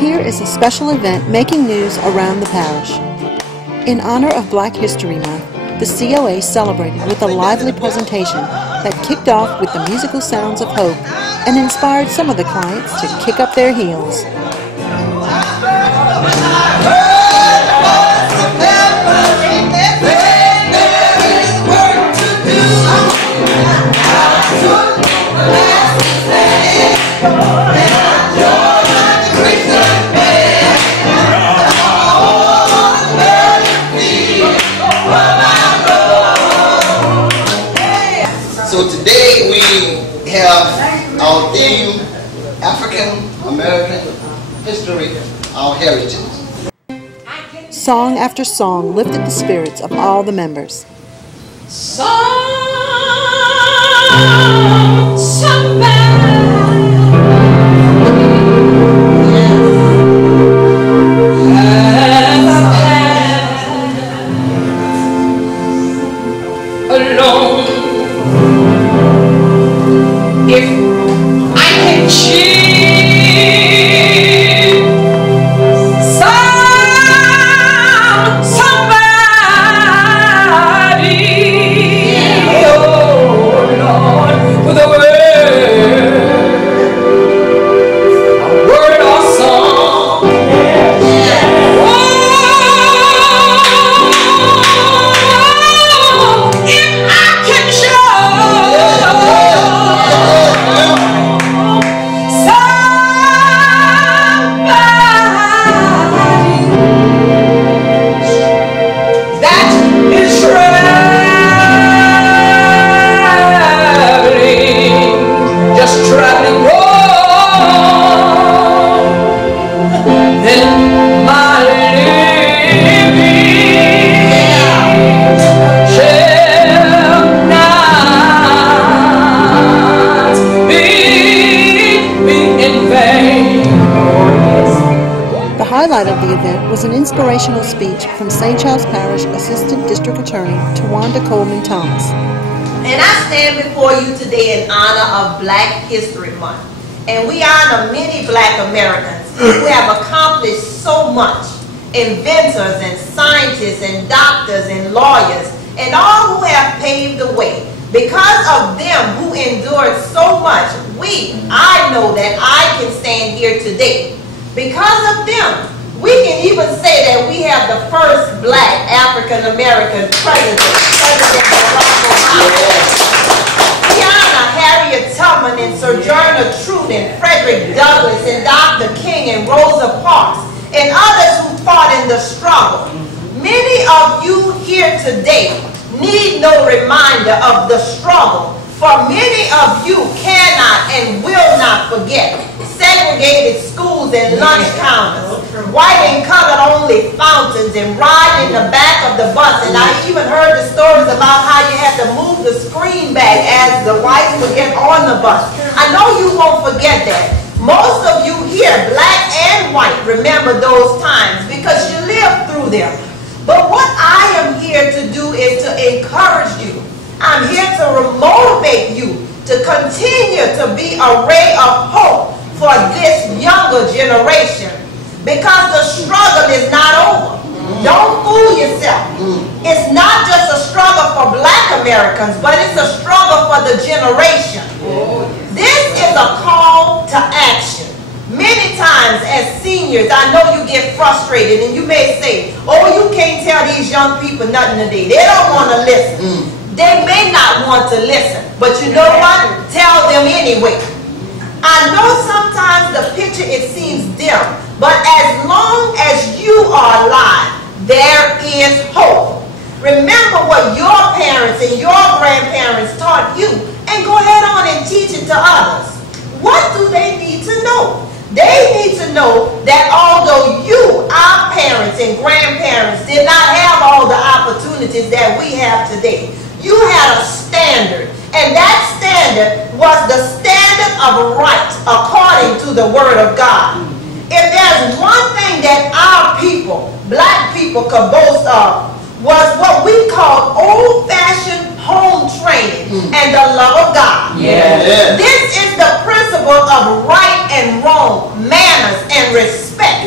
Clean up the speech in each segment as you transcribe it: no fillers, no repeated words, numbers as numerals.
Here is a special event making news around the parish. In honor of Black History Month, the COA celebrated with a lively presentation that kicked off with the musical sounds of hope and inspired some of the clients to kick up their heels. So today we have our theme, African American History, our heritage. Song after song lifted the spirits of all the members. The highlight of the event was an inspirational speech from St. Charles Parish Assistant District Attorney Tawanda Coleman Thomas. And I stand before you today in honor of Black History Month. And we honor many Black Americans who have accomplished so much. Inventors and scientists and doctors and lawyers and all who have paved the way. Because of them who endured so much, I know that I can stand here today. Because of them, we can even say that we have the first Black African-American president, President Barack Obama. We honor Harriet Tubman and Sojourner Truth and Frederick Douglass and Dr. King and Rosa Parks and others who fought in the struggle. Many of you here today need no reminder of the struggle, for many of you cannot and will not forget segregated schools and lunch counters, white and colored only fountains, and ride in the back of the bus. And I even heard the stories about how you had to move the screen back as the whites would get on the bus. I know you won't forget that. Most of you here, Black and white, remember those times because you lived through them. But what I am here to do is to encourage you. I'm here to motivate you to continue to be a ray of hope for this younger generation, because the struggle is not over. Don't fool yourself. It's not just a struggle for Black Americans, but it's a struggle for the generation. This is a call to action. Many times as seniors, I know you get frustrated and you may say, oh, you can't tell these young people nothing today. They don't want to listen. They may not want to listen, but you know what? Tell them anyway. I know sometimes the picture, it seems dim, but as long as you are alive, there is hope. Remember what your parents and your grandparents taught you, and go ahead on and teach it to others. What do they need to know? They need to know that although you, our parents and grandparents, did not have all the opportunities that we have today, you had a standard. And that standard was the standard of right according to the Word of God. If there's one thing that our people, Black people, could boast of, was what we call old-fashioned home training and the love of God. Yeah. This is the principle of right and wrong, manners and respect.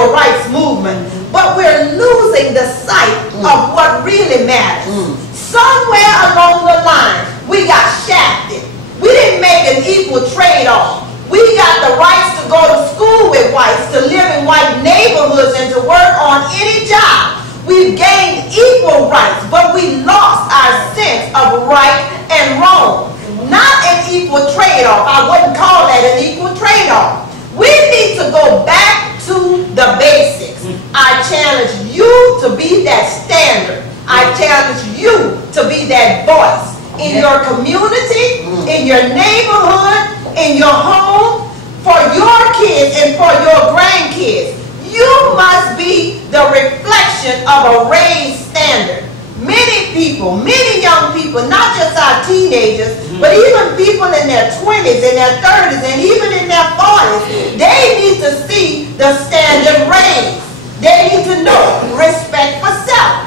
civil rights movement, but we're losing the sight of what really matters. Somewhere along the line, we got shafted. We didn't make an equal trade-off. We got the rights to go to school with whites, to live in white neighborhoods, and to work on any job. We've gained equal rights, but we lost our sense of right and wrong. Not an equal trade-off. I wouldn't call that an equal trade-off. We need to go back to the basics. I challenge you to be that standard. I challenge you to be that voice in your community, in your neighborhood, in your home, for your kids and for your grandkids. You must be the reflection of a raised standard. Many people, many young people, not just our teenagers, but even people in their 20s, in their 30s, and even in their 40s, they need to see the standard raised. They need to know respect for self.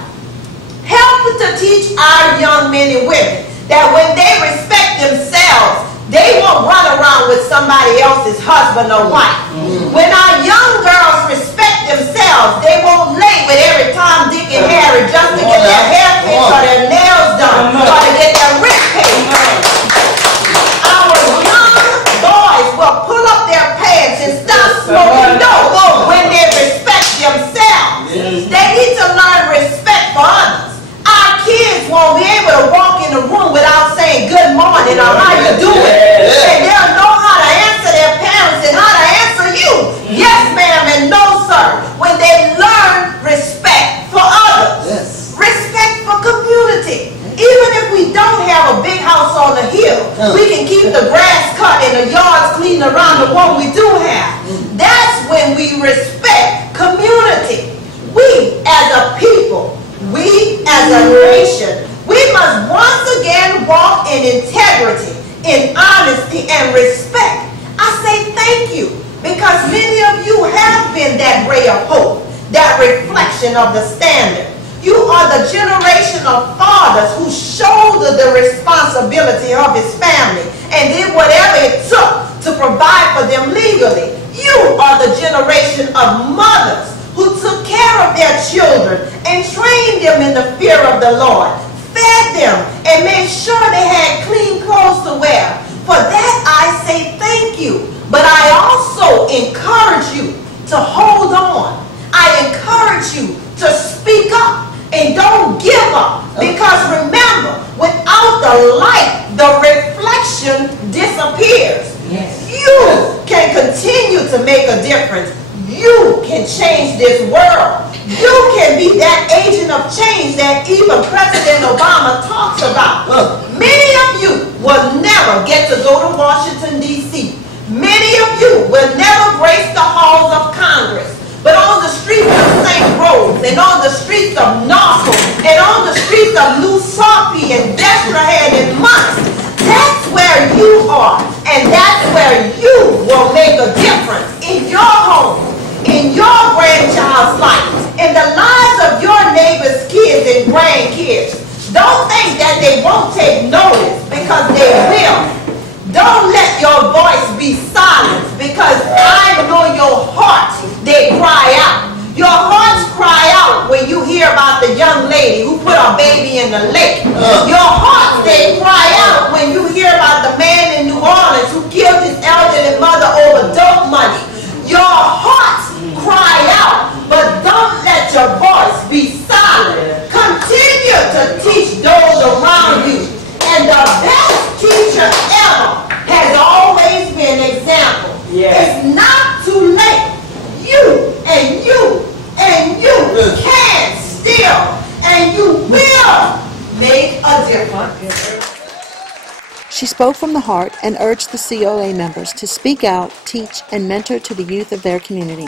Help to teach our young men and women that when they respect themselves, they won't run around with somebody else's husband or wife. When our young girls respect themselves, they won't lay with every Tom, Dick, and Harry just to get their hair fixed or their nails done or to get their rent paid. Our young boys will pull up their pants and stop smoking dope when they respect themselves. They need to learn respect for others. Our kids won't be able to walk in the room without saying good morning or how you doing. And they'll know how to answer their parents and how to answer you. Yes, ma'am, and no, sir. When they learn respect for others. Respect for community. Even if we don't have a big house on the hill, we can keep the grass cut and the yards clean around the one we do have. That's when we respect community. We as a people, we as a nation, we must once again walk in integrity, in honesty and respect. I say thank you because many of you have been that ray of hope, that reflection of the standard. You are the generation of fathers who shouldered the responsibility of his family and did whatever it took to provide for them legally. You are the generation of mothers who took care of their children and trained them in the fear of the Lord, fed them, and made sure they had clean clothes to wear. For that I say thank you. But I also encourage you to hold on. I encourage you to speak up and don't give up. Because remember, without the light, the reflection disappears. You can continue to make a difference. You can change this world. You can be that agent of change that even President Obama talks about. Many of you will never get to go to Washington, D.C. Many of you will never grace the halls of Congress. But on the streets of St. Rose, and on the streets of Norfolk, and on the streets of Lusape and Destrehan and Muncie, that's where you are. And that's where you will make a difference in your home, in your grandchild's life, in the lives of your neighbor's kids and grandkids. Don't think that they won't take notice, because they will. Don't let your voice be silenced, because I know your heart, they cry out. Your hearts cry out when you hear about the young lady who put her baby in the lake. Your hearts, they cry out when you hear about the man in New Orleans who killed his elderly mother over dope money. Your hearts cry out, but don't let your voice be silent. Continue to teach those around you. And the best teacher ever has always been example. It's not too late. You and you and you can still, and you will make a difference. She spoke from the heart and urged the COA members to speak out, teach, and mentor to the youth of their community.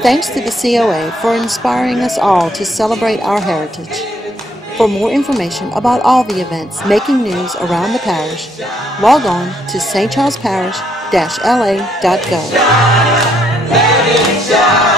Thanks to the COA for inspiring us all to celebrate our heritage. For more information about all the events making news around the parish, log on to stcharlesparish-la.gov.